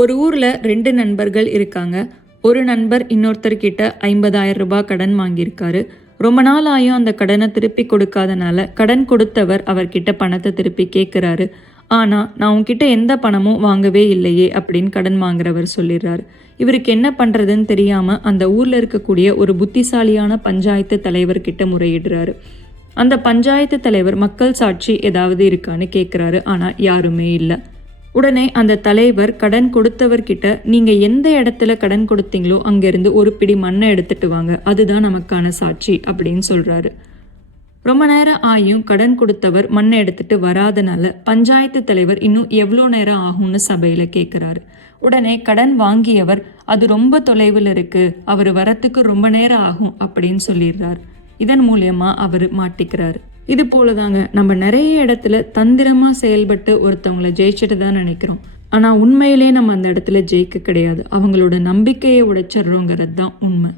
ஒரு ஊரில் ரெண்டு நண்பர்கள் இருக்காங்க. ஒரு நண்பர் இன்னொருத்தர்கிட்ட ஐம்பதாயிரம் ரூபாய் கடன் வாங்கியிருக்காரு. ரொம்ப நாள் ஆயும் அந்த கடனை திருப்பி கொடுக்காதனால கடன் கொடுத்தவர் அவர்கிட்ட பணத்தை திருப்பி கேட்குறாரு ஆனால் நான் உங்ககிட்ட எந்த பணமும் வாங்கவே இல்லையே அப்படின்னு கடன் வாங்குறவர் சொல்லிடுறாரு. இவருக்கு என்ன பண்ணுறதுன்னு தெரியாமல் அந்த ஊரில் இருக்கக்கூடிய ஒரு புத்திசாலியான பஞ்சாயத்து தலைவர்கிட்ட முறையிடுறாரு. அந்த பஞ்சாயத்து தலைவர் மக்கள் சாட்சி ஏதாவது இருக்கான்னு கேட்குறாரு ஆனால் யாருமே இல்லை. உடனே அந்த தலைவர் கடன் கொடுத்தவர்கிட்ட நீங்கள் எந்த இடத்துல கடன் கொடுத்தீங்களோ அங்கேருந்து ஒரு பிடி மண்ணை எடுத்துட்டு வாங்க அதுதான் நமக்கான சாட்சி அப்படின்னு சொல்கிறாரு ரொம்ப நேரம் ஆயும் கடன் கொடுத்தவர் மண்ணை எடுத்துட்டு வராதனால பஞ்சாயத்து தலைவர் இன்னும் எவ்வளோ நேரம் ஆகும்னு சபையில் கேட்குறாரு உடனே கடன் வாங்கியவர் அது ரொம்ப தொலைவில் இருக்குது அவர் வரத்துக்கு ரொம்ப நேரம் ஆகும் அப்படின்னு சொல்லிடுறார். இதன் மூலயமா அவர் மாட்டிக்கிறாரு. இது போல தாங்க நம்ம நிறைய இடத்துல தந்திரமா செயல்பட்டு ஒருத்தவங்கள ஜெயிச்சுட்டு தான் நினைக்கிறோம். ஆனா உண்மையிலே நம்ம அந்த இடத்துல ஜெயிக்க கிடையாது. அவங்களோட நம்பிக்கையை உடைச்சிடுறோங்கிறது தான் உண்மை.